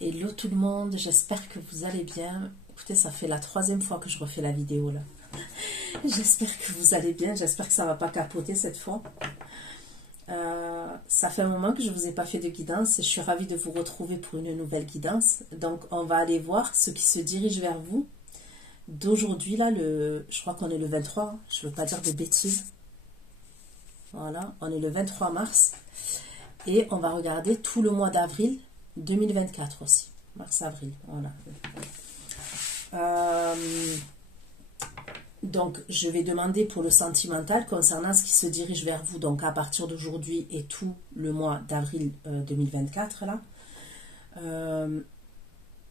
Hello tout le monde, j'espère que vous allez bien. Écoutez, ça fait la 3e fois que je refais la vidéo là. J'espère que vous allez bien, j'espère que ça va pas capoter cette fois. Ça fait un moment que je vous ai pas fait de guidance et je suis ravie de vous retrouver pour une nouvelle guidance. Donc on va aller voir ce qui se dirige vers vous. D'aujourd'hui là, je crois qu'on est le 23, je veux pas dire de bêtises. Voilà, on est le 23 mars et on va regarder tout le mois d'avril 2024 aussi. Mars-avril, voilà. Donc, je vais demander pour le sentimental concernant ce qui se dirige vers vous, donc à partir d'aujourd'hui et tout le mois d'avril 2024, là.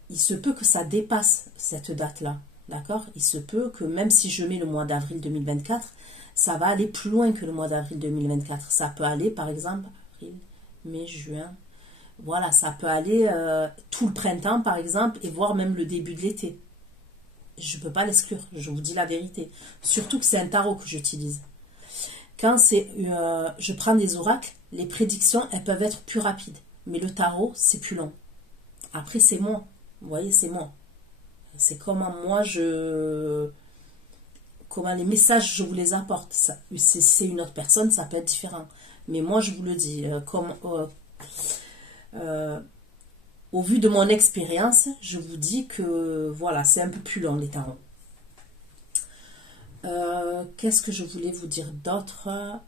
Il se peut que ça dépasse cette date-là, d'accord? Il se peut que même si je mets le mois d'avril 2024, ça va aller plus loin que le mois d'avril 2024. Ça peut aller, par exemple, avril, mai, juin... Voilà, ça peut aller tout le printemps, par exemple, et voire même le début de l'été. Je ne peux pas l'exclure, je vous dis la vérité. Surtout que c'est un tarot que j'utilise. Quand je prends des oracles, les prédictions, elles peuvent être plus rapides. Mais le tarot, c'est plus long. Après, c'est moi. Vous voyez, c'est moi. C'est comment moi, comment les messages, je vous les apporte. Si c'est une autre personne, ça peut être différent. Mais moi, je vous le dis, au vu de mon expérience, je vous dis que voilà, c'est un peu plus long les tarots. Qu'est-ce que je voulais vous dire d'autre?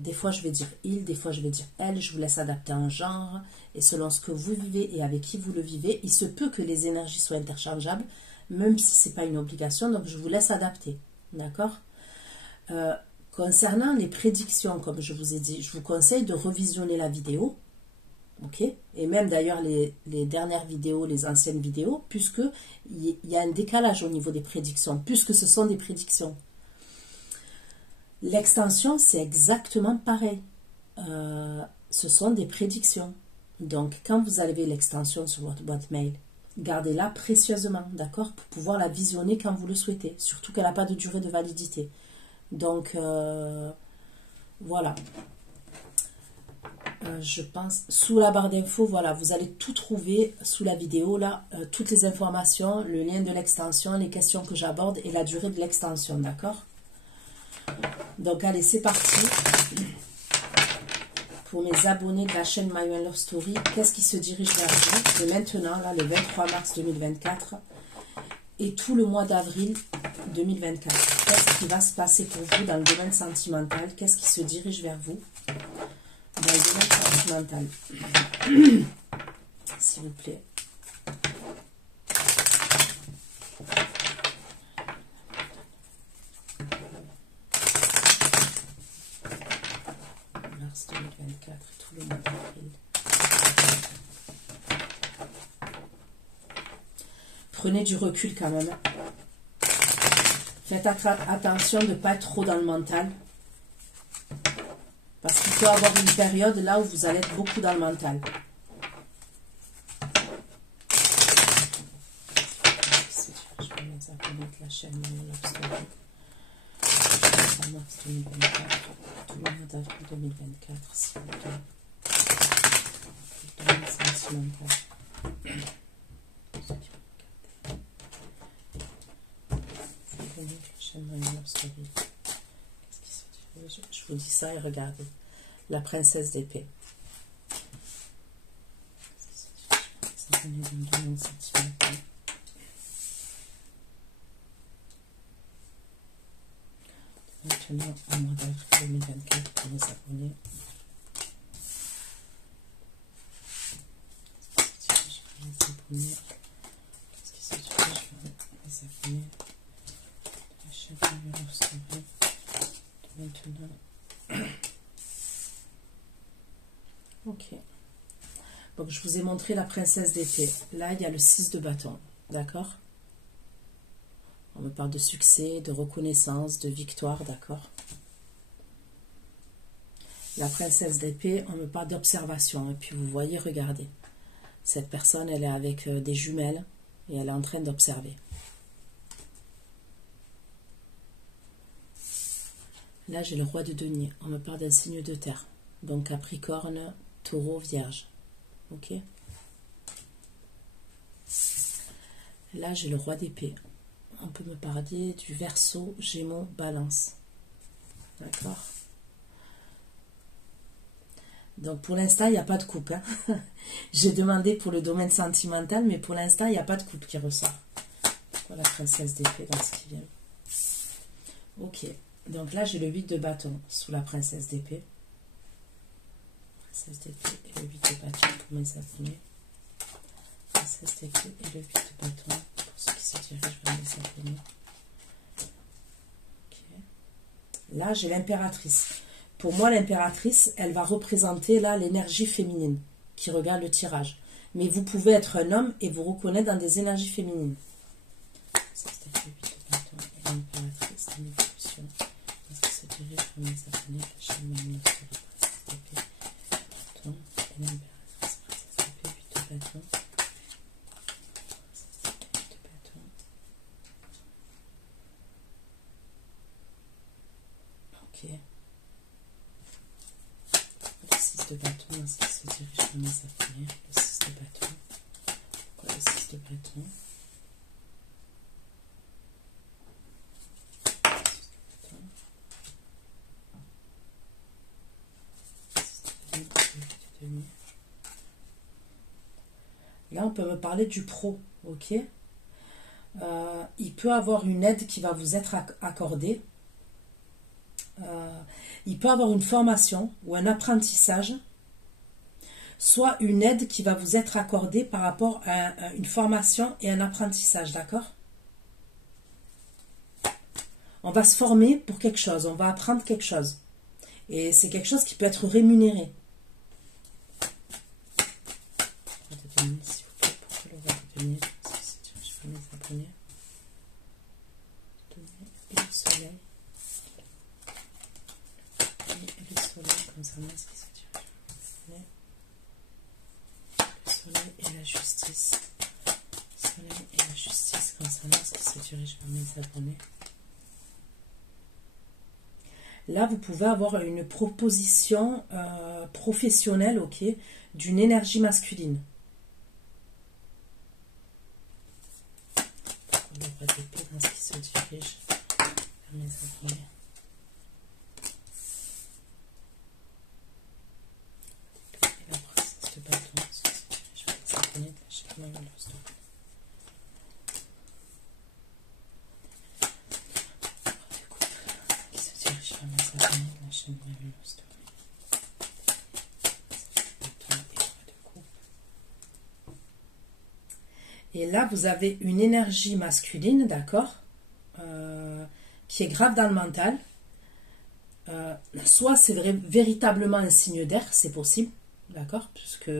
Des fois je vais dire il, des fois je vais dire elle, je vous laisse adapter un genre, et selon ce que vous vivez et avec qui vous le vivez, il se peut que les énergies soient interchangeables, même si ce n'est pas une obligation, donc je vous laisse adapter, d'accord? Concernant les prédictions, comme je vous ai dit, je vous conseille de revisionner la vidéo. Ok, et même d'ailleurs les dernières vidéos, les anciennes vidéos, puisque il y a un décalage au niveau des prédictions, puisque ce sont des prédictions. L'extension, c'est exactement pareil. Ce sont des prédictions. Donc, quand vous avez l'extension sur votre boîte mail, gardez-la précieusement, d'accord, pour pouvoir la visionner quand vous le souhaitez. Surtout qu'elle n'a pas de durée de validité. Donc, voilà. Je pense, sous la barre d'infos, voilà, vous allez tout trouver sous la vidéo, là, toutes les informations, le lien de l'extension, les questions que j'aborde et la durée de l'extension, d'accord? Donc, allez, c'est parti. Pour mes abonnés de la chaîne My One Love Story, qu'est-ce qui se dirige vers vous? Et maintenant, là, le 23 mars 2024 et tout le mois d'avril 2024. Qu'est-ce qui va se passer pour vous dans le domaine sentimental? Qu'est-ce qui se dirige vers vous dans le domaine sentimental, s'il vous plaît. Mars 2024 et tout le mois d'avril. Prenez du recul quand même. Faites attention de ne pas être trop dans le mental. Parce qu'il peut y avoir une période là où vous allez être beaucoup dans le mental. Je vais les abonner de la chaîne Love Story. Mars 2024, tout le mois d'avril 2024, s'il vous plaît. Le domaine sentimental. Abonnez de la chaîne Love Story. Je vous dis ça et regardez. La princesse d'épée. Maintenant, au mois d'avril 2024, pour les abonnés. Qu'est-ce qui se dirige vers les abonnés? La chaîne Love Story. Maintenant. Ok. Donc, je vous ai montré la princesse d'épée. Là, il y a le 6 de bâton. D'accord? On me parle de succès, de reconnaissance, de victoire. D'accord? La princesse d'épée, on me parle d'observation. Et puis, vous voyez, regardez. Cette personne, elle est avec des jumelles et elle est en train d'observer. Là, j'ai le roi de denier. On me parle d'un signe de terre. Donc, Capricorne, Taureau, Vierge. Ok? Là, j'ai le roi d'épée. On peut me parler du Verseau, Gémeaux, Balance. D'accord? Donc, pour l'instant, il n'y a pas de couple. Hein. J'ai demandé pour le domaine sentimental, mais pour l'instant, il n'y a pas de couple qui ressort. Pourquoi la princesse d'épée dans ce qui vient? Ok. Donc là, j'ai le 8 de bâton sous la princesse d'épée. Princesse d'épée et le 8 de bâton pour mes abonnés. Princesse d'épée et le 8 de bâton pour ceux qui se dirigent vers mes abonnés. Ok. Là, j'ai l'impératrice. Pour moi, l'impératrice, elle va représenter là l'énergie féminine qui regarde le tirage. Mais vous pouvez être un homme et vous reconnaître dans des énergies féminines. Ça, c'était le 8 de bâton et l'impératrice en évolution. Est-ce que se dirige vers mes abonnés? La chaîne Mamie Story, princesse d'épée, bâton et l'impératrice, princesse d'épée, 8 de bâton. Princesse d'épée, 8 de bâton. Ok. De bâton, est-ce qu'il se dirige vers mes abonnés? Le 6 de bâton. Pourquoi le 6 de bâton? Là, on peut me parler du pro, ok? Il peut avoir une aide qui va vous être accordée. Il peut avoir une formation ou un apprentissage, soit une aide qui va vous être accordée par rapport à une formation et un apprentissage, d'accord? On va se former pour quelque chose, on va apprendre quelque chose. Et c'est quelque chose qui peut être rémunéré. S'il vous plaît, pourquoi le roi de denier? Je vais mes abonnés. Et le soleil. Et le soleil, concernant ce qui se dirige. Le soleil et la justice. Le soleil et la justice, concernant ce qui se dirige vers mes abonnés. Là, vous pouvez avoir une proposition professionnelle, ok, d'une énergie masculine. Le roi d'épée dans ce qui se dirige vers mes abonnés. Et la princesse de bâton, ce qui se dirige vers mes abonnés de la chaîne Mamie Story. Qui se dirige vers mes abonnés de la chaîne Mamie Story. Et là, vous avez une énergie masculine, d'accord, qui est grave dans le mental. Soit c'est véritablement un signe d'air, c'est possible, d'accord, puisque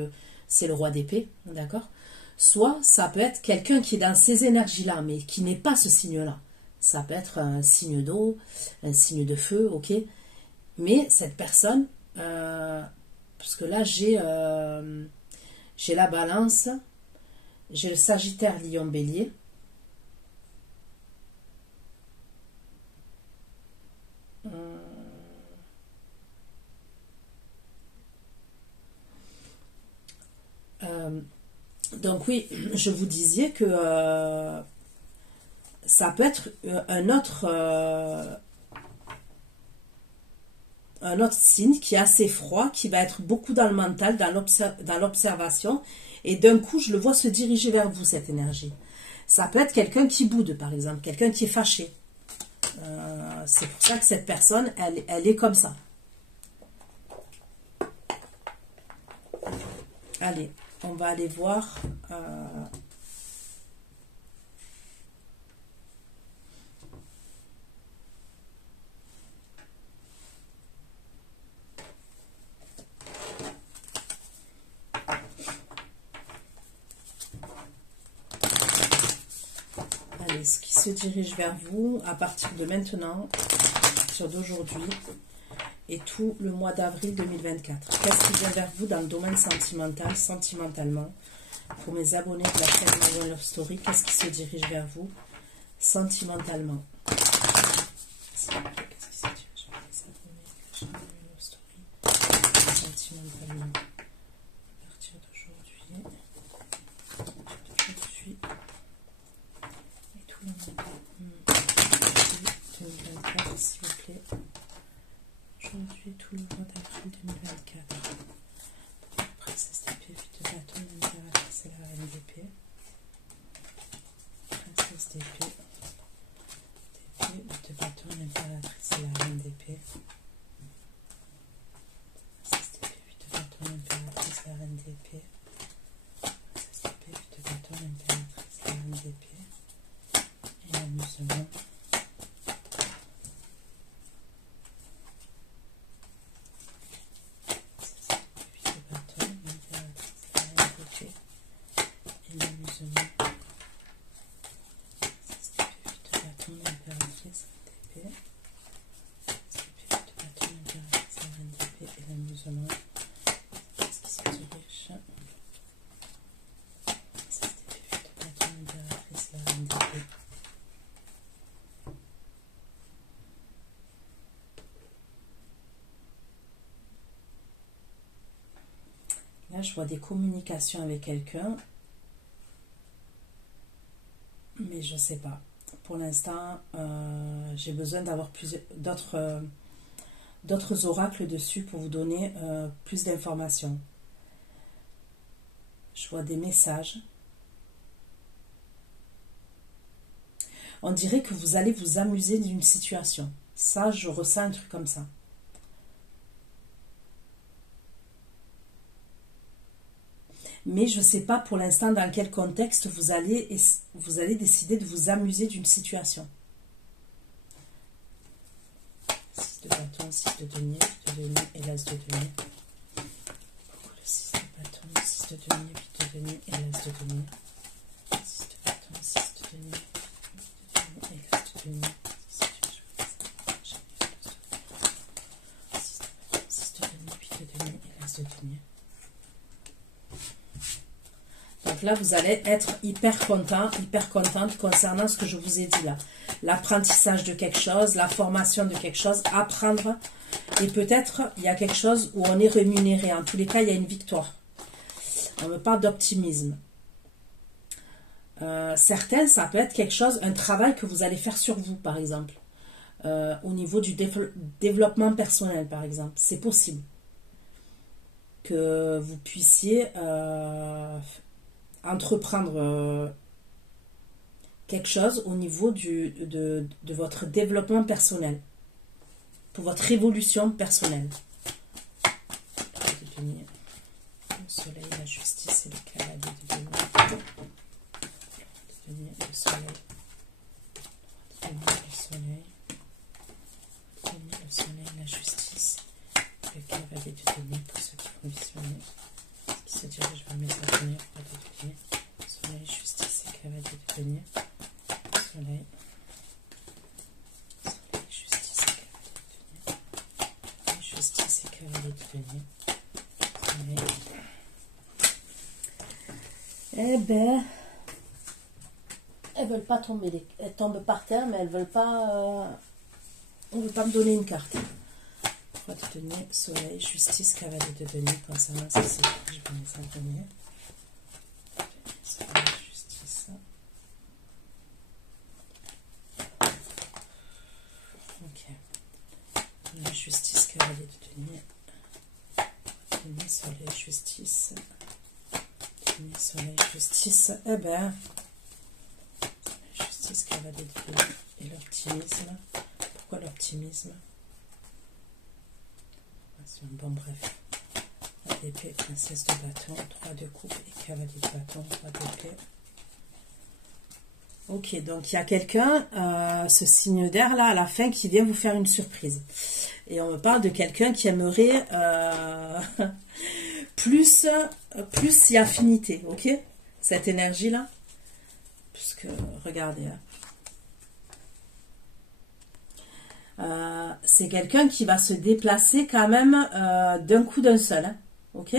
c'est le roi d'épée, d'accord. Soit ça peut être quelqu'un qui est dans ces énergies-là, mais qui n'est pas ce signe-là. Ça peut être un signe d'eau, un signe de feu, ok. Mais cette personne, parce que là j'ai la balance. J'ai le Sagittaire, Lion, Bélier. Donc oui, je vous disais que ça peut être un autre signe qui est assez froid, qui va être beaucoup dans le mental, dans l'observation. Et d'un coup, je le vois se diriger vers vous, cette énergie. Ça peut être quelqu'un qui boude, par exemple, quelqu'un qui est fâché. C'est pour ça que cette personne, elle est comme ça. Allez, on va aller voir... ce qui se dirige vers vous à partir de maintenant, à partir d'aujourd'hui et tout le mois d'avril 2024. Qu'est-ce qui vient vers vous dans le domaine sentimental, sentimentalement? Pour mes abonnés de la chaîne Mamie Love Story, qu'est-ce qui se dirige vers vous sentimentalement? Qu'est-ce qui se dirige vers les abonnés de la chaîne Mamie Love Story sentimentalement à partir d'aujourd'hui? RNDP et l'amusement. Là, je vois des communications avec quelqu'un, mais je ne sais pas. Pour l'instant, j'ai besoin d'avoir d'autres oracles dessus pour vous donner plus d'informations. Je vois des messages. On dirait que vous allez vous amuser d'une situation. Ça, je ressens un truc comme ça. Mais je ne sais pas pour l'instant dans quel contexte vous allez décider de vous amuser d'une situation. 6 de bâton, 6 de denier, 8 de denier et l'as de denier. Pourquoi le 6 de bâton, 6 de denier, 8 de denier et l'as de denier. 6 de bâton, 6 de denier, 8 de denier et l'as de denier. 6 de bâton, 6 de denier, 8 de denier et l'as de denier. Donc là, vous allez être hyper content, hyper contente concernant ce que je vous ai dit là. L'apprentissage de quelque chose, la formation de quelque chose, apprendre. Et peut-être, il y a quelque chose où on est rémunéré. En tous les cas, il y a une victoire. On me parle d'optimisme. Certains, ça peut être quelque chose, un travail que vous allez faire sur vous, par exemple. Au niveau du développement personnel, par exemple. C'est possible que vous puissiez entreprendre quelque chose au niveau de votre développement personnel, pour votre évolution personnelle. Le soleil, la justice et le cavalier de denier. Le soleil, le soleil, le soleil, la justice, le cavalier de denier pour ceux qui vont visionner. Qui se dirige vers mes souvenirs, roi de denier. Soleil, justice et cavalier de denier. Soleil, justice et cavalier de denier. Justice et cavalier de denier. Soleil. Eh ben, elles veulent pas tomber, elles tombent par terre, mais elles veulent pas. On veut pas me donner une carte. Roi de denier, soleil, justice, cavalier de denier. Concernant ce que c'est, je vais mettre ça en premier. Soleil, justice. Ok. La justice, cavalier de denier. Denier, soleil, justice. Denier, soleil, justice. Eh ben, justice, cavalier de denier. Et l'optimisme. Pourquoi l'optimisme? Bon, bref. Roi d'épée, princesse de bâton, 3 de coupe et cavalier de bâton, roi d'épée. Ok, donc il y a quelqu'un, ce signe d'air là, à la fin, qui vient vous faire une surprise. Et on me parle de quelqu'un qui aimerait plus y affinité, ok? Cette énergie là. Puisque, regardez là. C'est quelqu'un qui va se déplacer quand même d'un coup d'un seul, hein, ok?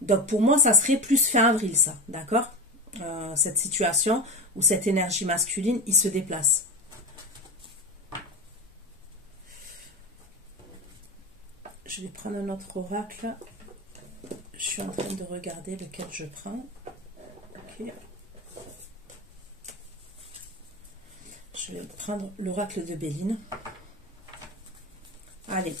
Donc pour moi, ça serait plus fin avril, ça, d'accord? Cette situation où cette énergie masculine, il se déplace. Je vais prendre un autre oracle. Je suis en train de regarder lequel je prends. Ok. Je vais prendre l'oracle de Béline. Allez.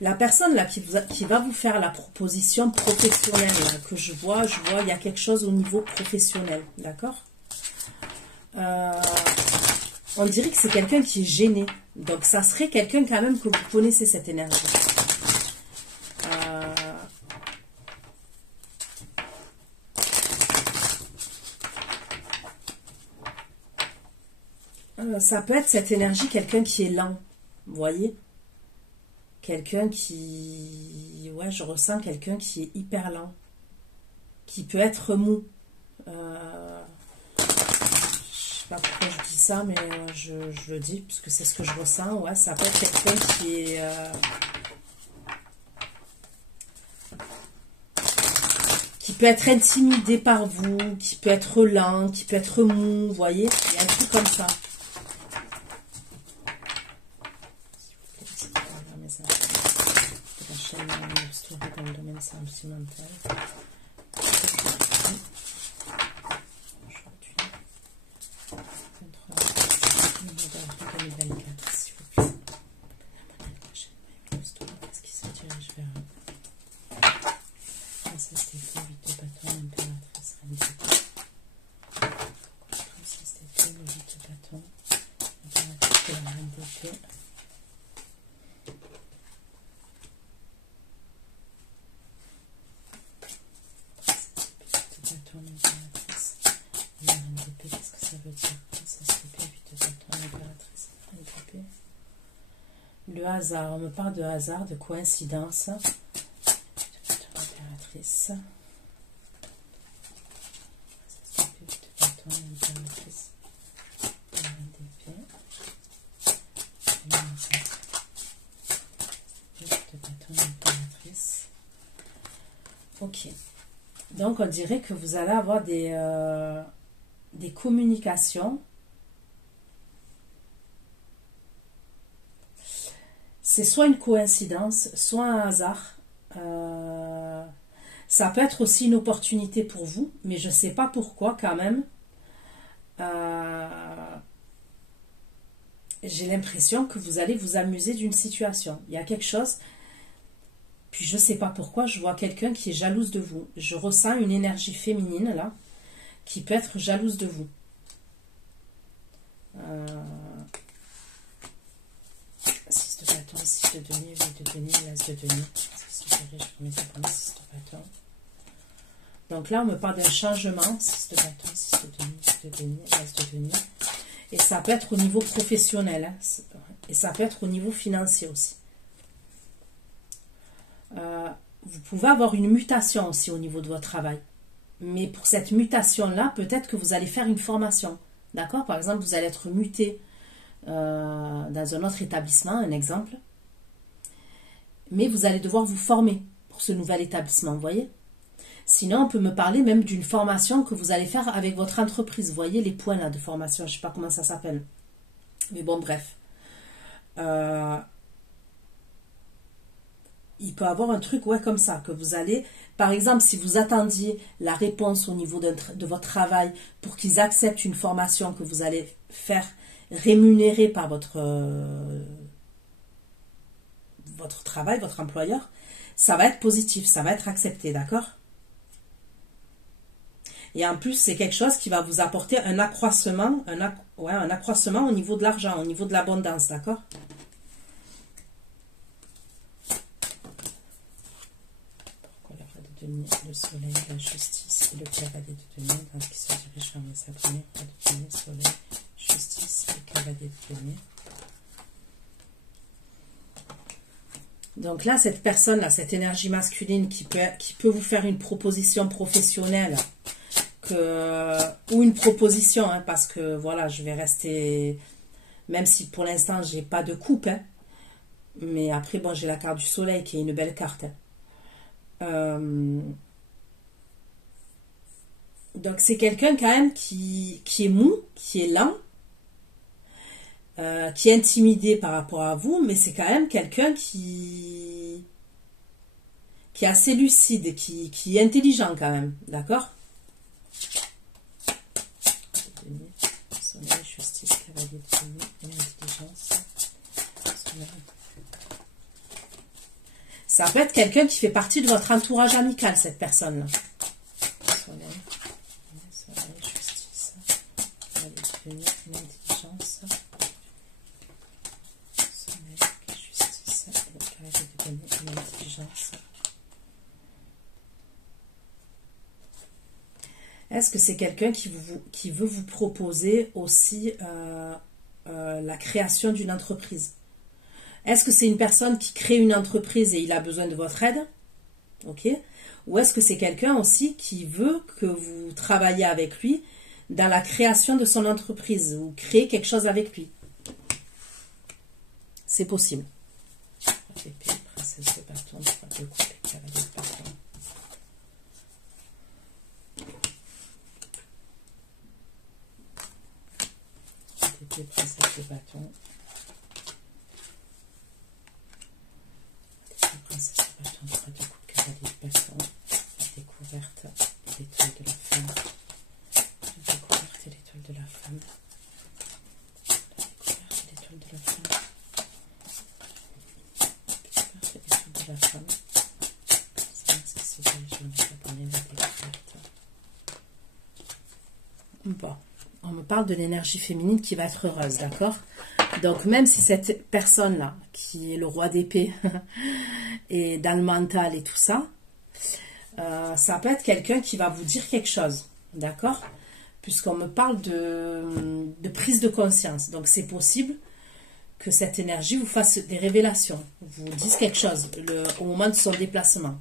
La personne là qui va vous faire la proposition professionnelle là, que je vois, il y a quelque chose au niveau professionnel, d'accord? On dirait que c'est quelqu'un qui est gêné. Donc ça serait quelqu'un quand même que vous connaissez cette énergie. Ça peut être cette énergie, quelqu'un qui est lent, vous voyez? Quelqu'un qui... Ouais, je ressens quelqu'un qui est hyper lent, qui peut être mou. Je sais pas pourquoi je dis ça, mais je le dis, parce que c'est ce que je ressens. Ouais, ça peut être quelqu'un qui peut être intimidé par vous, qui peut être lent, qui peut être mou, vous voyez? Il y a un truc comme ça. La chaîne dans le domaine sentimental. Aujourd'hui, 23 d'avril 2024, s'il vous plaît. Qu'est-ce qui se dirige vers princesse d'épée, 8 de bâton, impératrice, reine d'épée. Princesse d'épée, 8 de bâton, impératrice de la reine d'épée. Qu'est-ce que ça veut dire? Princesse d'épée, 8 de bâton, impératrice, reine d'épée. Le hasard, on me parle de hasard, de coïncidence. Impératrice. Princesse d'épée, 8 de bâton, impératrice, reine d'épée. Le hasard. 8 de bâton, impératrice. Ok. Donc, on dirait que vous allez avoir des communications. C'est soit une coïncidence, soit un hasard. Ça peut être aussi une opportunité pour vous, mais je ne sais pas pourquoi quand même. J'ai l'impression que vous allez vous amuser d'une situation. Il y a quelque chose... Puis je ne sais pas pourquoi, je vois quelqu'un qui est jalouse de vous. Je ressens une énergie féminine là, qui peut être jalouse de vous. 6 de bâton, 6 de denier, 8 de denier, l'as de denier. Je remets ça pour 6 de bâton. Donc là, on me parle d'un changement. 6 de bâton, 6 de denier, 8 de denier, l'as de denier. Et ça peut être au niveau professionnel. Hein. Et ça peut être au niveau financier aussi. Vous pouvez avoir une mutation aussi au niveau de votre travail. Mais pour cette mutation-là, peut-être que vous allez faire une formation. D'accord? Par exemple, vous allez être muté dans un autre établissement, un exemple. Mais vous allez devoir vous former pour ce nouvel établissement, vous voyez? Sinon, on peut me parler même d'une formation que vous allez faire avec votre entreprise. Vous voyez les points là de formation, je ne sais pas comment ça s'appelle. Mais bon, bref. Il peut avoir un truc comme ça, que vous allez, par exemple, si vous attendiez la réponse au niveau de votre travail pour qu'ils acceptent une formation que vous allez faire rémunérée par votre travail, votre employeur, ça va être positif, ça va être accepté, d'accord? Et en plus, c'est quelque chose qui va vous apporter un accroissement, un accroissement au niveau de l'argent, au niveau de l'abondance, d'accord? Le soleil, la justice et le cavalier de denier, dans ce qui se dirige vers mes abonnés, pas de denier, soleil, justice et cavalier de denier. Donc là, cette personne-là, cette énergie masculine qui peut vous faire une proposition professionnelle ou une proposition, hein, parce que voilà, je vais rester, même si pour l'instant, j'ai pas de coupe, hein, mais après, bon, j'ai la carte du soleil qui est une belle carte, hein. Donc c'est quelqu'un quand même qui est mou, qui est lent, qui est intimidé par rapport à vous, mais c'est quand même quelqu'un qui est assez lucide, qui est intelligent quand même, d'accord? Soleil, justice, cavalier de denier, intelligence. Ça peut être quelqu'un qui fait partie de votre entourage amical, cette personne-là. Soleil, justice, cavalier de denier, intelligence. Soleil, justice, cavalier de denier, intelligence. Est-ce que c'est quelqu'un qui veut vous proposer aussi la création d'une entreprise. Est-ce que c'est une personne qui crée une entreprise et il a besoin de votre aide? Ok. Ou est-ce que c'est quelqu'un aussi qui veut que vous travaillez avec lui dans la création de son entreprise ou créer quelque chose avec lui? C'est possible. Épée, princesse de bâton, trois de coupe et cavalier de bâton. Épée, princesse de bâton. Princesse de bâton, trois de coupe, cavalier de bâton. La découverte et l'étoile de la femme. La découverte et l'étoile de la femme. La découverte et l'étoile de la femme. La femme, c'est ce que c'est je vais abonner la découverte. Bon, on me parle de l'énergie féminine qui va être heureuse, d'accord? Donc même si cette personne-là, qui est le roi d'épée, est dans le mental et tout ça, ça peut être quelqu'un qui va vous dire quelque chose, d'accord? Puisqu'on me parle de prise de conscience, donc c'est possible que cette énergie vous fasse des révélations, vous dise quelque chose au moment de son déplacement.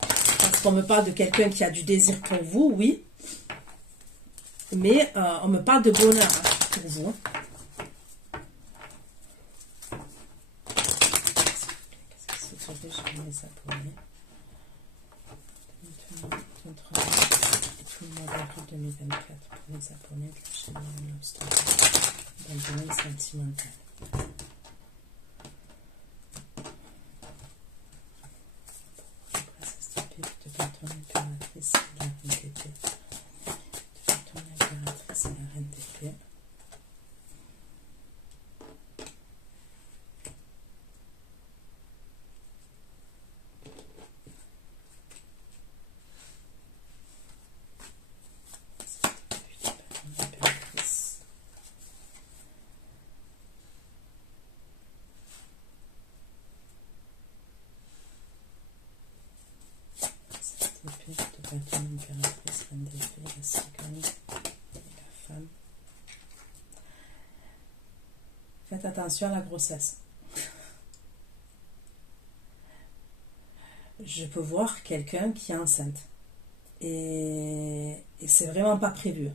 Parce qu'on me parle de quelqu'un qui a du désir pour vous, oui, mais on me parle de bonheur pour vous. Qu'est-ce que je mets ça pour lui. Tout le mois d'avril 2024 pour les abonnés de la chaîne Lobster dans le domaine sentimental. Princesse d'épée, de bâton, l'impératrice et la reine d'épée. De bâton, l'impératrice et la reine d'épée. De bâton, l'impératrice, reine d'épée, la cigogne et la femme. Faites attention à la grossesse. Je peux voir quelqu'un qui est enceinte. Et c'est vraiment pas prévu.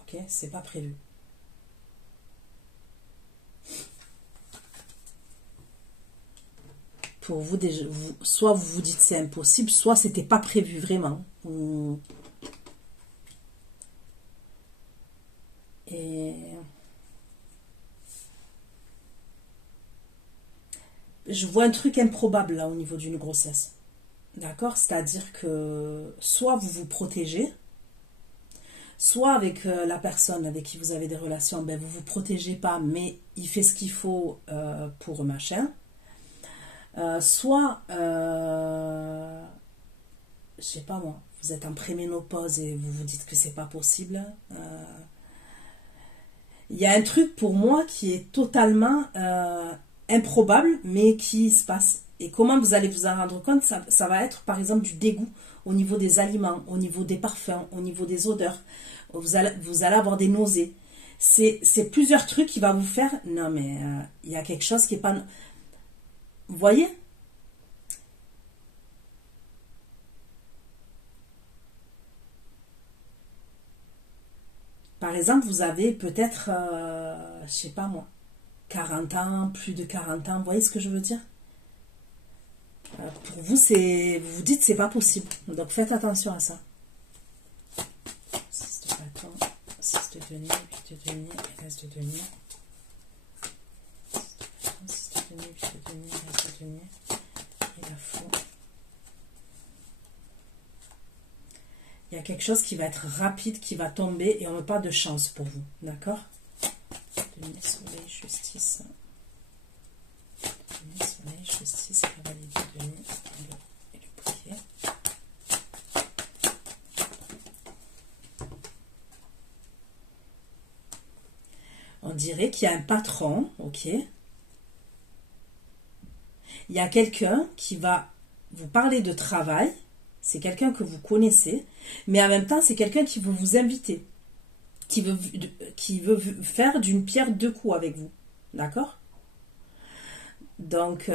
Ok, c'est pas prévu. Pour vous, déjà, soit vous vous dites c'est impossible, soit c'était pas prévu vraiment. Et je vois un truc improbable là au niveau d'une grossesse. D'accord? C'est-à-dire que soit vous vous protégez, soit avec la personne avec qui vous avez des relations, ben vous vous protégez pas, mais il fait ce qu'il faut pour machin. Soit, je sais pas moi, vous êtes en préménopause et vous vous dites que c'est pas possible. Il y a un truc pour moi qui est totalement improbable, mais qui se passe. Et comment vous allez vous en rendre compte? Ça va être par exemple du dégoût au niveau des aliments, au niveau des parfums, au niveau des odeurs. Vous allez avoir des nausées. C'est plusieurs trucs qui vont vous faire. Non mais il y a quelque chose qui est pas. Vous voyez? Par exemple, vous avez peut-être, je sais pas moi, 40 ans, plus de 40 ans. Vous voyez ce que je veux dire? Pour vous, vous vous dites c'est pas possible. Donc faites attention à ça. 6 de bâton, 6 de denier, 8 de denier et l'as de denier. 6 de denier, 8 de denier, l'as de denier et la fou. Il y a quelque chose qui va être rapide, qui va tomber et on me parle de chance pour vous. D'accord? Denier, soleil, justice. Denier, soleil, justice, cavalier de denier et le bouquet. On dirait qu'il y a un patron, ok? Il y a quelqu'un qui va vous parler de travail. C'est quelqu'un que vous connaissez, mais en même temps, c'est quelqu'un qui veut vous inviter. qui veut faire d'une pierre deux coups avec vous. D'accord? Donc,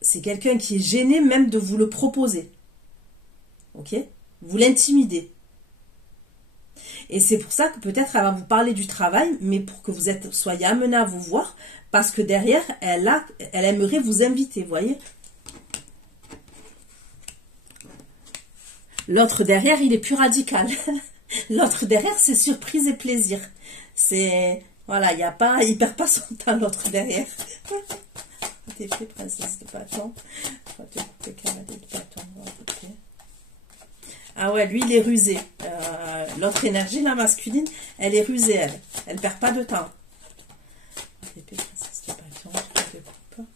c'est quelqu'un qui est gêné même de vous le proposer. Ok? Vous l'intimidez. Et c'est pour ça que peut-être elle va vous parler du travail, mais pour que vous soyez amené à vous voir, parce que derrière, elle aimerait vous inviter, vous voyez? L'autre derrière, il est plus radical. L'autre derrière, c'est surprise et plaisir. C'est... Voilà, il perd pas son temps, l'autre derrière. D'épée, princesse de bâton. Cavalier de bâton. Ah ouais, lui, il est rusé. L'autre énergie, la masculine, elle est rusée, elle. Elle perd pas de temps. D'épée, princesse de bâton.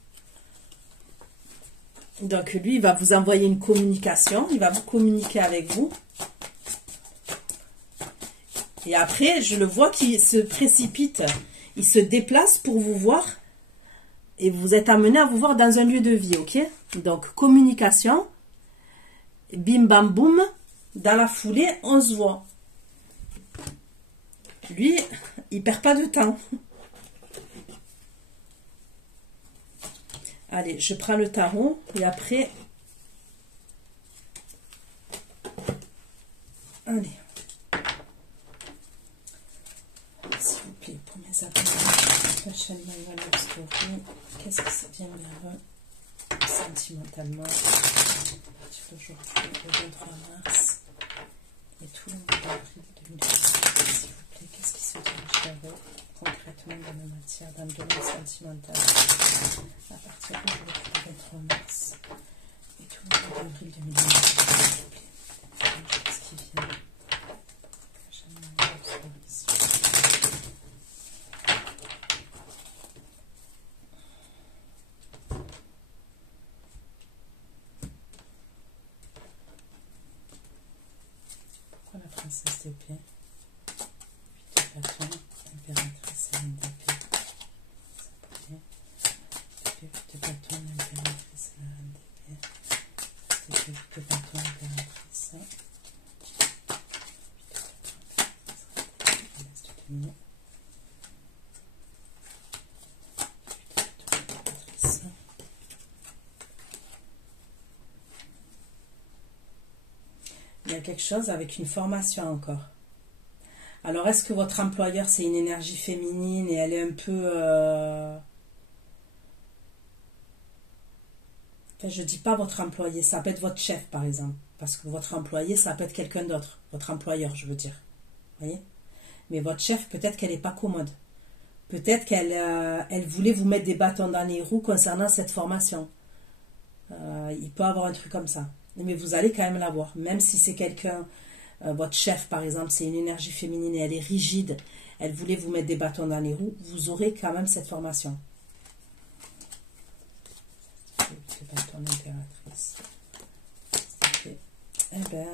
Donc, lui, il va vous envoyer une communication. Il va vous communiquer avec vous. Et après, je le vois qu'il se précipite. Il se déplace pour vous voir. Et vous êtes amené à vous voir dans un lieu de vie, ok? Donc, communication. Bim, bam, boum. Dans la foulée, on se voit. Lui, il perd pas de temps. Allez, je prends le tarot. Et après... Allez. S'il vous plaît, pour mes appels, qu'est-ce que ça vient vers eux sentimentalement aujourd'hui, le 23 mars et tout le mois d'avril 2024, s'il vous plaît, qu'est-ce qui se dirige vers eux concrètement dans la matière, dans le domaine sentimental à partir du 23 mars et tout le mois d'avril 2024, s'il vous plaît, qu'est-ce qui vient? Princesse d'épée, 8 de bâton, impératrice et reine d'épée. Ça peut bien. 8 de bâton, impératrice et la reine d'épée. 8 de bâton, impératrice. 8 de bâton, impératrice. Il y a quelque chose avec une formation encore. Alors, est-ce que votre employeur, c'est une énergie féminine et elle est un peu... Enfin, je ne dis pas votre employé, ça peut être votre chef, par exemple. Parce que votre employé, ça peut être quelqu'un d'autre. Votre employeur, je veux dire. Vous voyez? Mais votre chef, peut-être qu'elle n'est pas commode. Peut-être qu'elle elle voulait vous mettre des bâtons dans les roues concernant cette formation. Il peut avoir un truc comme ça. Mais vous allez quand même l'avoir, même si c'est quelqu'un, votre chef par exemple, c'est une énergie féminine et elle est rigide, elle voulait vous mettre des bâtons dans les roues, vous aurez quand même cette formation. Eh ben,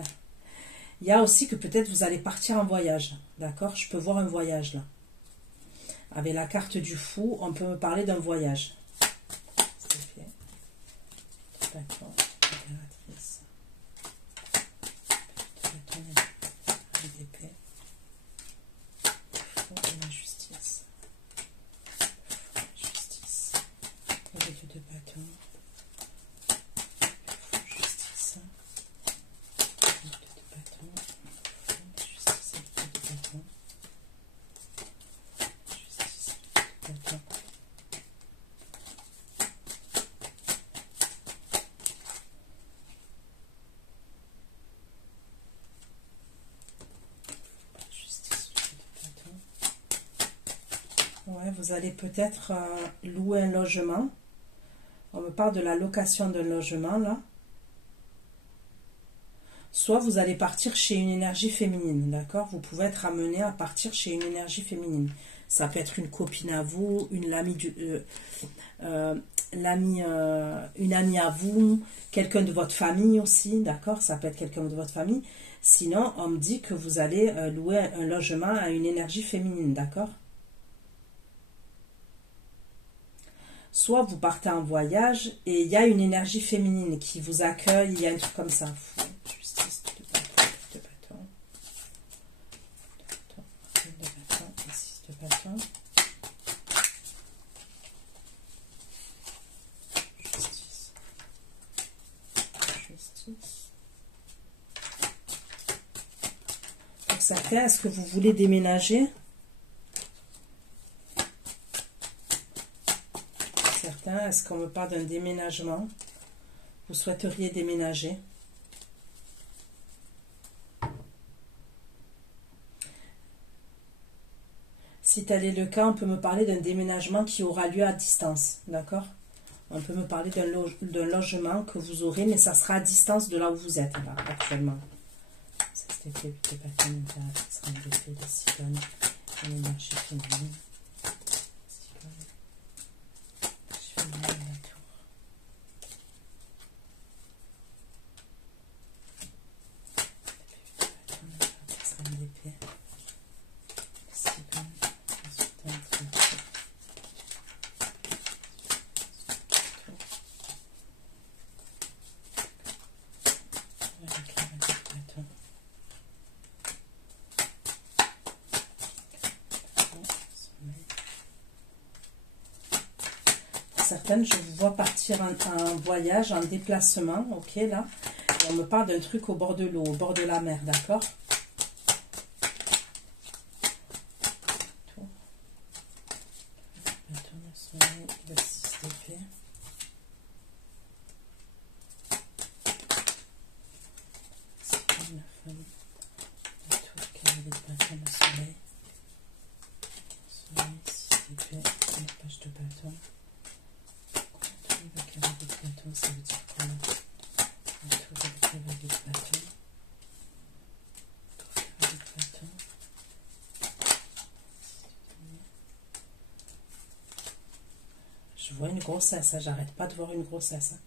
il y a aussi que peut-être vous allez partir en voyage, d'accord? Je peux voir un voyage là. Avec la carte du fou, on peut me parler d'un voyage. D'accord. Ouais, vous allez peut-être louer un logement. On me parle de la location d'un logement, là. Soit vous allez partir chez une énergie féminine, d'accord? Vous pouvez être amené à partir chez une énergie féminine. Ça peut être une copine à vous, une amie, une amie à vous, quelqu'un de votre famille aussi, d'accord? Ça peut être quelqu'un de votre famille. Sinon, on me dit que vous allez louer un logement à une énergie féminine, d'accord? Soit vous partez en voyage et il y a une énergie féminine qui vous accueille, il y a un truc comme ça. Justice de bâton, Pour certains, est-ce que vous voulez déménager? Pour certains, est-ce qu'on me parle d'un déménagement? Vous souhaiteriez déménager? Si tel est le cas, on peut me parler d'un déménagement qui aura lieu à distance, d'accord? On peut me parler d'un logement que vous aurez, mais ça sera à distance de là où vous êtes, là, actuellement. Certaines, je vous vois partir en voyage, en déplacement, ok, là. Et on me parle d'un truc au bord de l'eau, au bord de la mer, d'accord? Ça veut dire quoi? Je vois une grossesse, hein. J'arrête pas de voir une grossesse. Hein.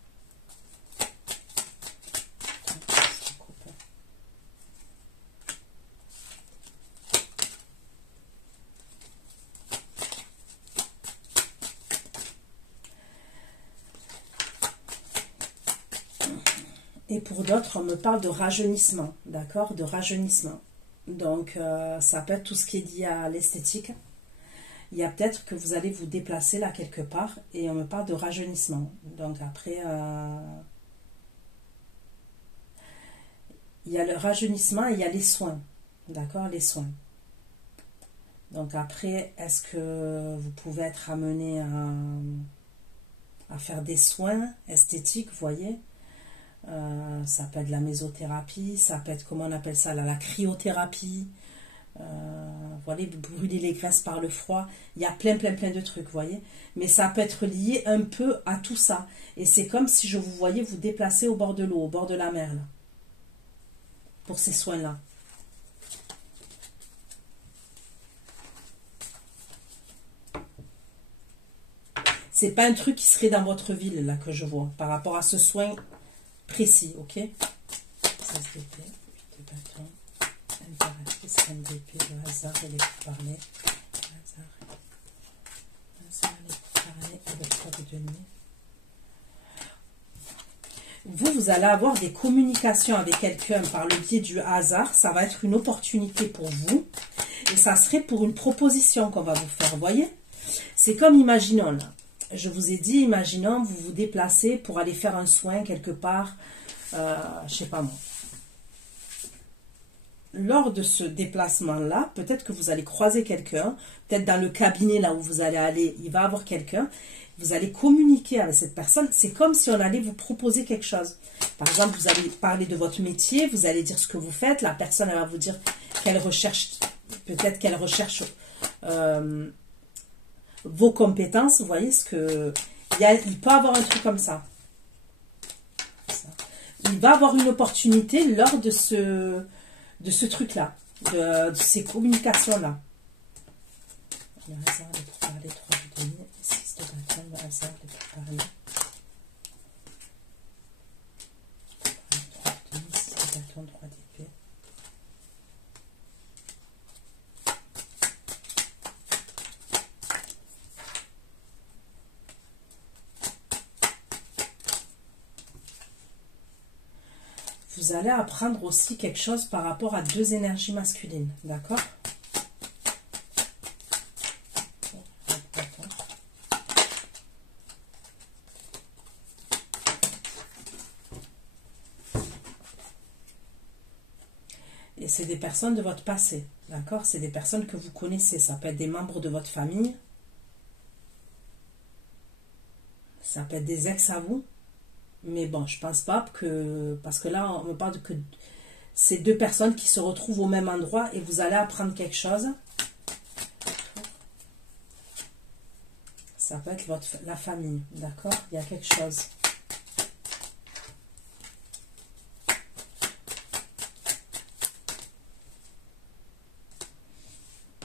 Et pour d'autres, on me parle de rajeunissement, d'accord? De rajeunissement. Donc, ça peut être tout ce qui est lié à l'esthétique. Il y a peut-être que vous allez vous déplacer là quelque part et on me parle de rajeunissement. Donc après, il y a le rajeunissement et il y a les soins, d'accord? Les soins. Donc après, est-ce que vous pouvez être amené à faire des soins esthétiques, vous voyez? Ça peut être de la mésothérapie, ça peut être, comment on appelle ça, la cryothérapie, voilà, brûler les graisses par le froid. Il y a plein de trucs, vous voyez. Mais ça peut être lié un peu à tout ça. Et c'est comme si je vous voyais vous déplacer au bord de l'eau, au bord de la mer, là, pour ces soins-là. C'est pas un truc qui serait dans votre ville, là, que je vois, par rapport à ce soin précis, ok? Ça se dépêche, de bâton, impératrice, MDP, le hasard, et les pourparlers, hasard, les pourparlers, avec toi de nuit. Vous allez avoir des communications avec quelqu'un par le biais du hasard, ça va être une opportunité pour vous, et ça serait pour une proposition qu'on va vous faire, vous voyez? C'est comme, imaginons, là, je vous ai dit, imaginons, vous vous déplacez pour aller faire un soin quelque part, je sais pas moi. Lors de ce déplacement-là, peut-être que vous allez croiser quelqu'un, peut-être dans le cabinet là où vous allez aller, il va y avoir quelqu'un, vous allez communiquer avec cette personne, c'est comme si on allait vous proposer quelque chose. Par exemple, vous allez parler de votre métier, vous allez dire ce que vous faites, la personne elle va vous dire qu'elle recherche, peut-être qu'elle recherche vos compétences, vous voyez, il peut avoir un truc comme ça. Il va avoir une opportunité lors de ce truc-là, de ces communications-là. Le hasard de pourparler, 3 de denier, 6 de bâton, le hasard de pourparler. 3 de denier, 6 de bâton, 3 d'épée. Vous allez apprendre aussi quelque chose par rapport à 2 énergies masculines, d'accord? Et c'est des personnes de votre passé, d'accord? C'est des personnes que vous connaissez. Ça peut être des membres de votre famille. Ça peut être des ex à vous. Mais bon, je pense pas que... Parce que là, on me parle que c'est deux personnes qui se retrouvent au même endroit et vous allez apprendre quelque chose. Ça peut être la famille, d'accord? Il y a quelque chose.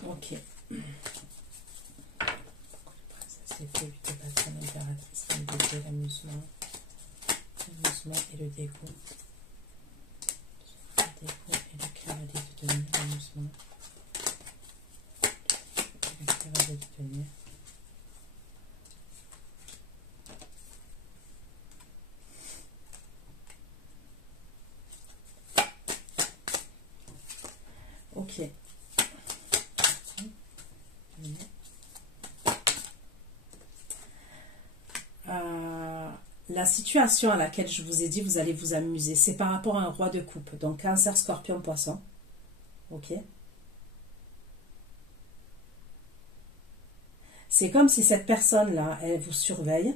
Ok. C'est fait de patron, l'impératrice, le dégoût, l'amusement et le dégoût. Le dégoût et le cavalier de denier, l'amusement. Le cavalier de denier. Ok. La situation à laquelle je vous ai dit, vous allez vous amuser, c'est par rapport à un roi de coupe. Donc, Cancer, Scorpion, Poisson. Ok. C'est comme si cette personne-là, elle vous surveille.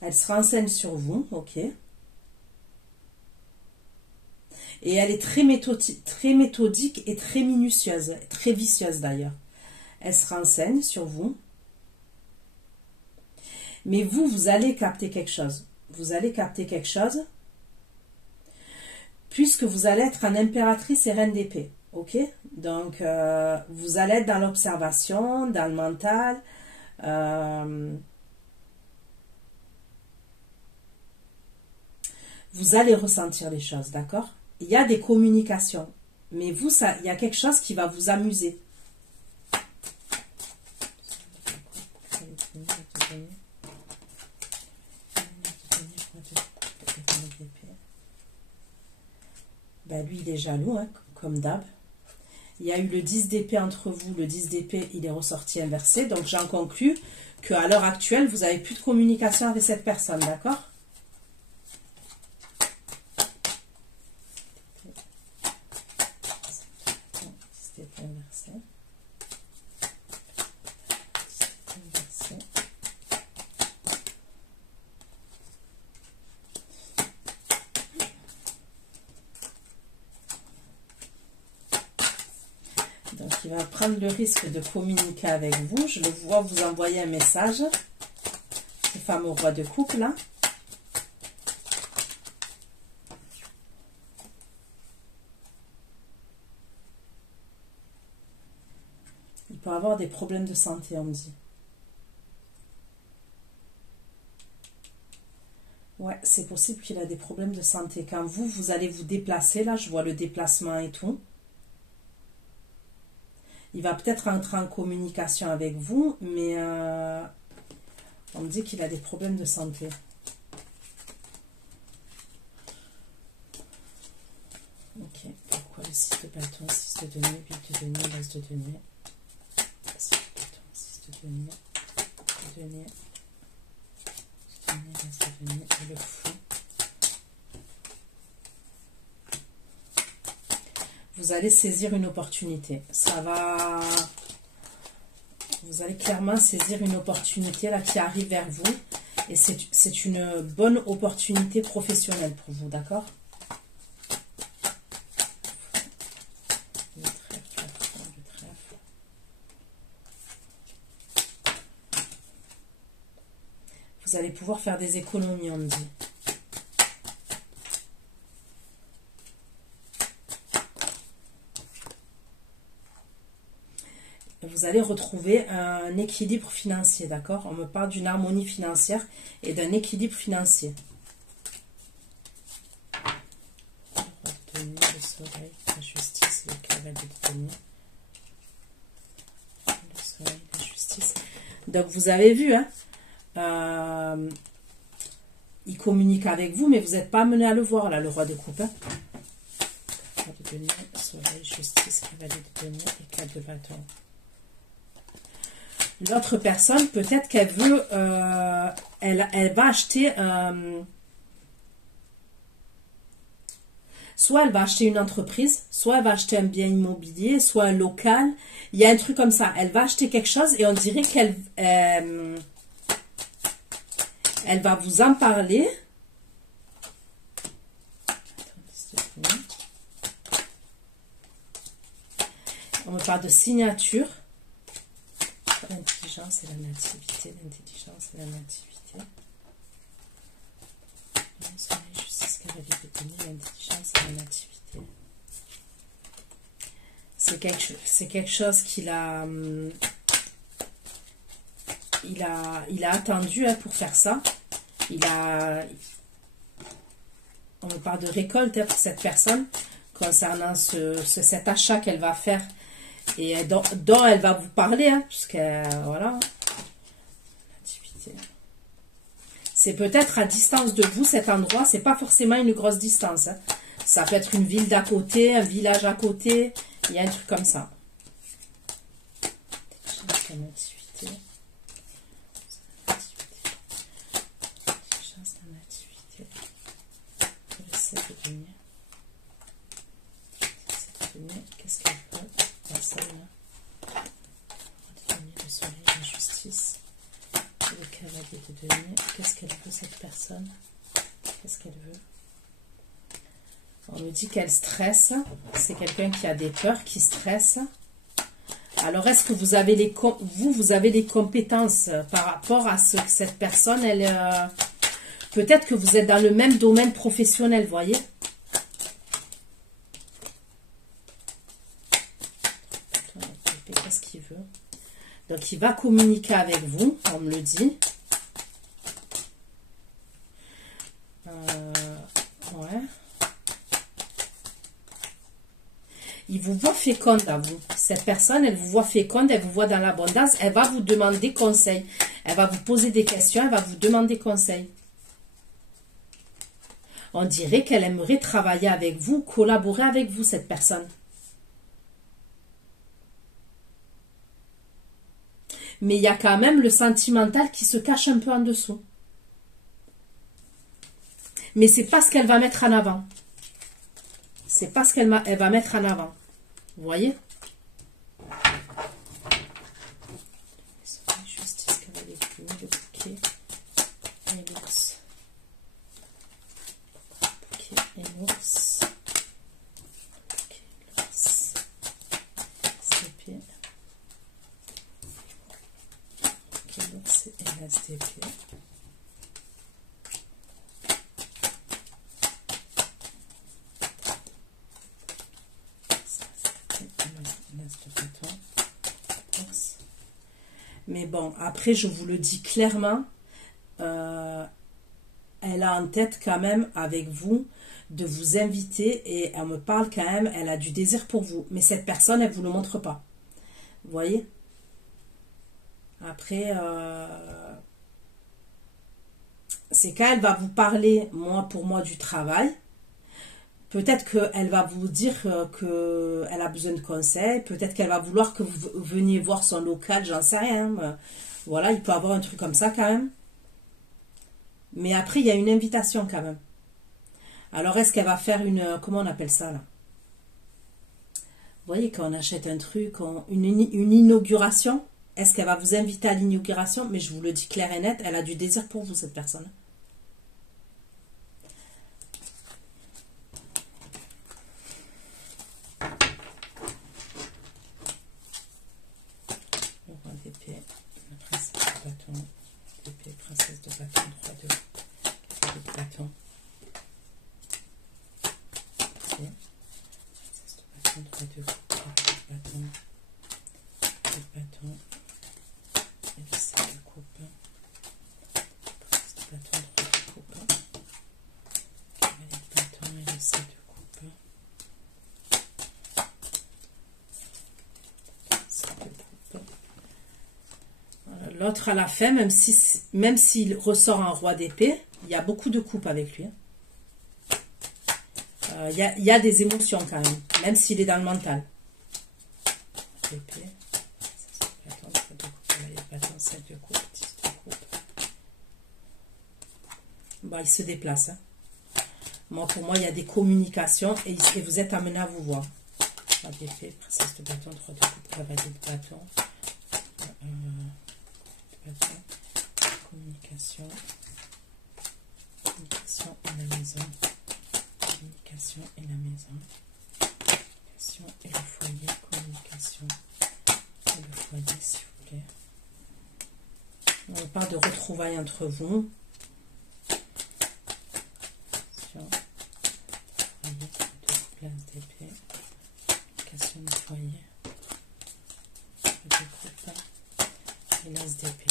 Elle se renseigne sur vous. Ok. Et elle est très méthodique et très minutieuse, très vicieuse d'ailleurs. Elle se renseigne sur vous. Mais vous allez capter quelque chose. Vous allez capter quelque chose. Puisque vous allez être en impératrice et reine d'épée. Ok? Donc, vous allez être dans l'observation, dans le mental. Vous allez ressentir les choses, d'accord? Il y a des communications. Mais vous, il y a quelque chose qui va vous amuser. Ben, lui, il est jaloux, hein, comme d'hab. Il y a eu le 10 d'épée entre vous. Le 10 d'épée, il est ressorti inversé. Donc, j'en conclus qu'à l'heure actuelle, vous n'avez plus de communication avec cette personne, d'accord? Donc, il va prendre le risque de communiquer avec vous. Je le vois vous envoyer un message. Ce fameux roi de coupe, là. Il peut avoir des problèmes de santé, on me dit. Ouais, c'est possible qu'il a des problèmes de santé. Quand vous allez vous déplacer, là, je vois le déplacement et tout. Il va peut-être entrer en communication avec vous, mais on me dit qu'il a des problèmes de santé. Ok, pourquoi le 6 de bâton, 6 de denier, 8 de denier, l'as de denier, 6 de bâton, 6 de denier, denier, l'as de denier et le fou. Vous allez saisir une opportunité. Ça va... Vous allez clairement saisir une opportunité là qui arrive vers vous. Et c'est une bonne opportunité professionnelle pour vous, d'accord? Le trèfle, le trèfle. Vous allez pouvoir faire des économies, on me dit. Vous allez retrouver un équilibre financier, d'accord? On me parle d'une harmonie financière et d'un équilibre financier. Le soleil, la justice, le cavalier de denier. Le soleil, la justice. Donc, vous avez vu, hein? Il communique avec vous, mais vous n'êtes pas amené à le voir, là, le roi de coupe. Hein? De denier, soleil, justice, cavalier de denier et 4 de bâton. L'autre personne, peut-être qu'elle veut, elle va acheter Soit elle va acheter une entreprise, soit elle va acheter un bien immobilier, soit un local. Il y a un truc comme ça. Elle va acheter quelque chose et on dirait qu'elle elle va vous en parler. On me parle de signature. L'intelligence et la nativité. L'intelligence et la nativité. Justice, cavalier de l'intelligence et la nativité. C'est quelque chose qu'il a... Il a attendu pour faire ça. On me parle de récolte pour cette personne concernant cet achat qu'elle va faire et dont elle va vous parler, puisque voilà. C'est peut-être à distance de vous cet endroit, c'est pas forcément une grosse distance. Ça peut être une ville d'à côté, un village à côté, il y a un truc comme ça. Qu'est-ce qu'elle veut, personne? Le soleil, la justice, le cavalier de denier. Qu'est-ce qu'elle veut, cette personne? Qu'est-ce qu'elle veut? On me dit qu'elle stresse. C'est quelqu'un qui a des peurs, qui stresse. Alors, est-ce que vous avez vous avez les compétences par rapport à ce que cette personne, elle... peut-être que vous êtes dans le même domaine professionnel, vous voyez? Qu'est-ce qu'il veut? Donc, il va communiquer avec vous, on me le dit. Ouais. Il vous voit féconde à vous. Cette personne, elle vous voit féconde, elle vous voit dans l'abondance. Elle va vous demander conseil. Elle va vous poser des questions, elle va vous demander conseil. On dirait qu'elle aimerait travailler avec vous, collaborer avec vous, cette personne. Mais il y a quand même le sentimental qui se cache un peu en dessous. Mais c'est pas ce qu'elle va mettre en avant. C'est pas ce qu'elle va mettre en avant. Vous voyez? Justice, cavalier de denier, le bouquet et l'ours. Bouquet et l'ours. Bouquet et l'ours. SDP. Bouquet, l'ours et l'SDP. Mais bon, après, je vous le dis clairement, elle a en tête quand même avec vous de vous inviter et elle me parle quand même, elle a du désir pour vous. Mais cette personne, elle ne vous le montre pas. Vous voyez? Après, c'est quand elle va vous parler, pour moi, du travail. Peut-être qu'elle va vous dire qu'elle a besoin de conseils. Peut-être qu'elle va vouloir que vous veniez voir son local, j'en sais rien. Voilà, il peut y avoir un truc comme ça quand même. Mais après, il y a une invitation quand même. Alors, est-ce qu'elle va faire une... Comment on appelle ça, là? Vous voyez, quand on achète un truc, une inauguration, est-ce qu'elle va vous inviter à l'inauguration? Mais je vous le dis clair et net, elle a du désir pour vous, cette personne. Princesse de bâton, roi de bâton. Ok. Princesse de bâton, roi de bâton. Le bâton. Et le 7 de coupe. Princesse de bâton, roi de coupe. Cavalier de bâton et le 7 de coupe. 7 de coupe. L'autre à la fin, même s'il ressort un roi d'épée, il y a beaucoup de coupes avec lui. Il y a des émotions quand même s'il est dans le mental. Épée, bon, il se déplace. Pour moi, il y a des communications et vous êtes amené à vous voir. Pas d'épée, princesse de bâton, 3 de coupe, cavalier de bâton. Communication. Communication et la maison. Communication et la maison. Communication et le foyer. Communication et le foyer, s'il vous plaît. On parle de retrouvailles entre vous. Place d'épée. Communication du foyer. Et l'as d'épée.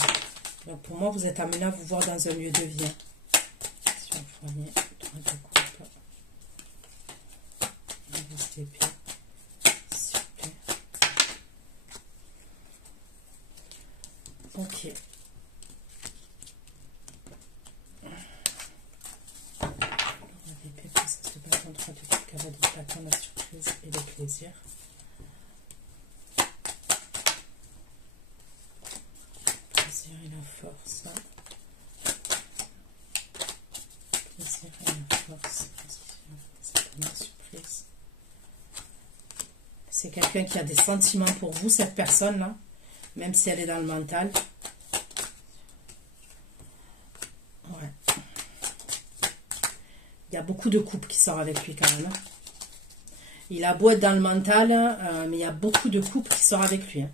Donc pour moi, vous êtes amené à vous voir dans un lieu de vie. Sur le foyer, 3 de coupe. L'as d'épée. S'il vous plaît. Ok. L'as d'épée, princesse de bâton, 3 de coupe, cavalier de bâton, la surprise et le plaisir. Et la force, plaisir et la force, c'est une surprise. C'est quelqu'un qui a des sentiments pour vous, cette personne là, même si elle est dans le mental. Ouais. Il y a beaucoup de couples qui sortent avec lui quand même. Il a beau être dans le mental, mais il y a beaucoup de couples qui sortent avec lui.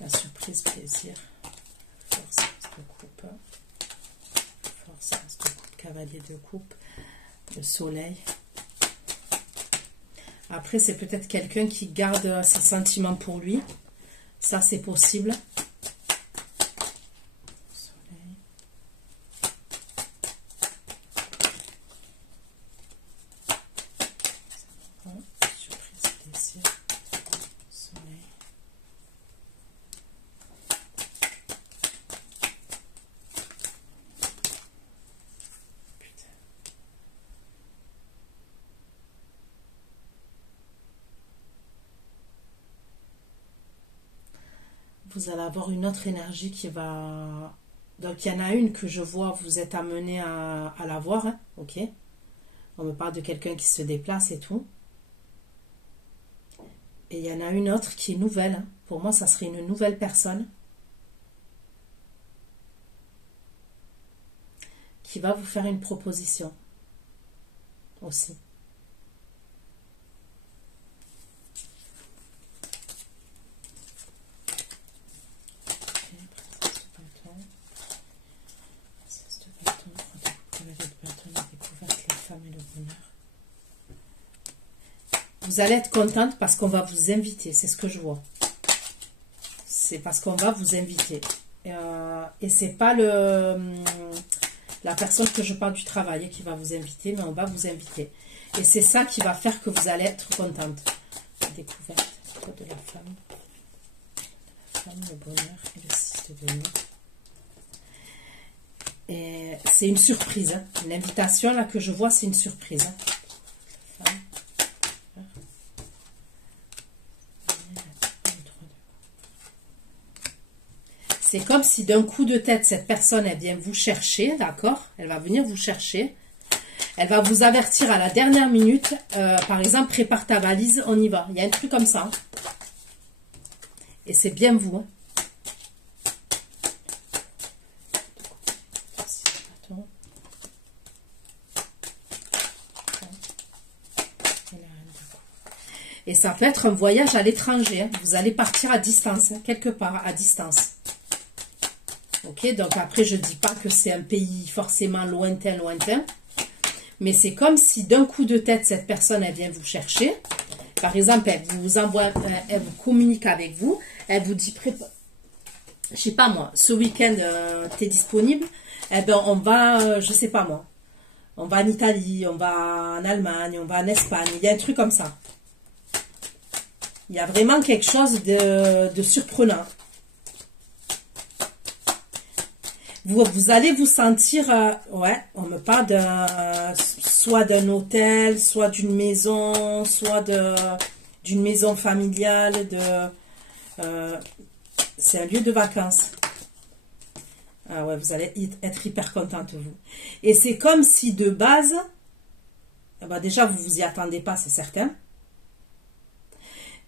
La surprise, plaisir, force, de coupe, force, de coupe, cavalier de coupe, le soleil. Après, c'est peut-être quelqu'un qui garde ses sentiments pour lui. Ça, c'est possible. Soleil. Surprise, plaisir, soleil. Vous allez avoir une autre énergie qui va... Donc, il y en a une que je vois, vous êtes amené à la voir, hein, ok. On me parle de quelqu'un qui se déplace et tout. Et il y en a une autre qui est nouvelle. Hein. Pour moi, ça serait une nouvelle personne qui va vous faire une proposition aussi. Vous allez être contente parce qu'on va vous inviter, c'est ce que je vois. C'est parce qu'on va vous inviter. Et c'est pas la personne que je parle du travail qui va vous inviter, mais on va vous inviter. Et c'est ça qui va faire que vous allez être contente. Découverte de la femme. La femme, le bonheur et le 6 de denier. Et c'est une surprise. Hein. L'invitation là que je vois, c'est une surprise. Hein. C'est comme si d'un coup de tête, cette personne, elle vient vous chercher, d'accord? Elle va venir vous chercher. Elle va vous avertir à la dernière minute. Par exemple, prépare ta valise, on y va. Il y a un truc comme ça. Hein. Et c'est bien vous. Hein. Et ça peut être un voyage à l'étranger. Hein. Vous allez partir à distance, hein, quelque part à distance. Ok, donc après, je ne dis pas que c'est un pays forcément lointain, lointain. Mais c'est comme si d'un coup de tête, cette personne, elle vient vous chercher. Par exemple, elle vous envoie, elle vous communique avec vous. Elle vous dit, je sais pas moi, ce week-end, tu es disponible? Eh ben, on va, je sais pas moi. On va en Italie, on va en Allemagne, on va en Espagne. Il y a un truc comme ça. Il y a vraiment quelque chose de surprenant. Vous allez vous sentir, ouais, on me parle soit d'un hôtel, soit d'une maison, soit d'une maison familiale, c'est un lieu de vacances. Ah ouais, vous allez être hyper contente, vous. Et c'est comme si de base, bah déjà, vous vous y attendez pas, c'est certain.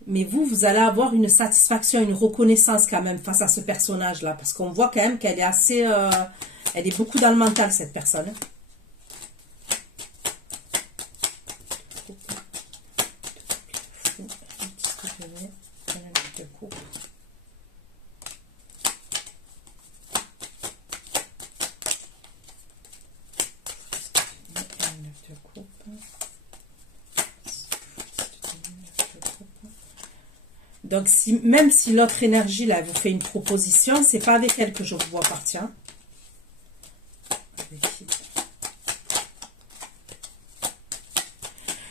Mais vous allez avoir une satisfaction, une reconnaissance quand même face à ce personnage-là. Parce qu'on voit quand même qu'elle est assez... elle est beaucoup dans le mental, cette personne. Donc, même si l'autre énergie, là, vous fait une proposition, c'est pas avec elle que je vous vois partir.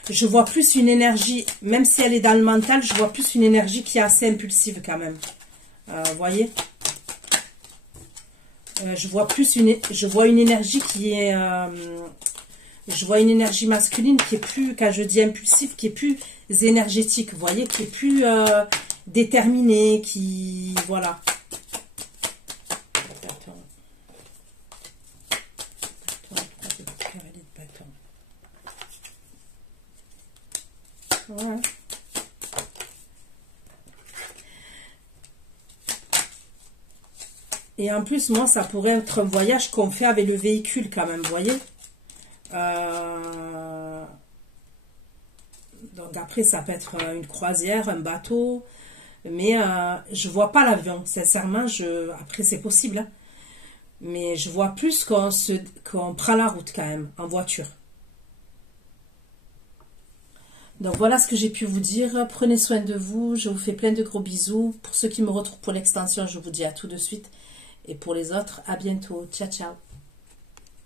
Je vois plus une énergie, même si elle est dans le mental, je vois plus une énergie qui est assez impulsive quand même. Vous voyez, je vois une énergie qui est... je vois une énergie masculine qui est plus, quand je dis impulsive, qui est plus énergétique, vous voyez, qui est plus déterminée, qui... Voilà. Ouais. Et en plus, moi, ça pourrait être un voyage qu'on fait avec le véhicule quand même, vous voyez. Donc après, ça peut être une croisière, un bateau. Mais je vois pas l'avion, sincèrement. Après, c'est possible. Hein. Mais je vois plus qu'on prend la route quand même, en voiture. Donc voilà ce que j'ai pu vous dire. Prenez soin de vous. Je vous fais plein de gros bisous. Pour ceux qui me retrouvent pour l'extension, je vous dis à tout de suite. Et pour les autres, à bientôt. Ciao, ciao.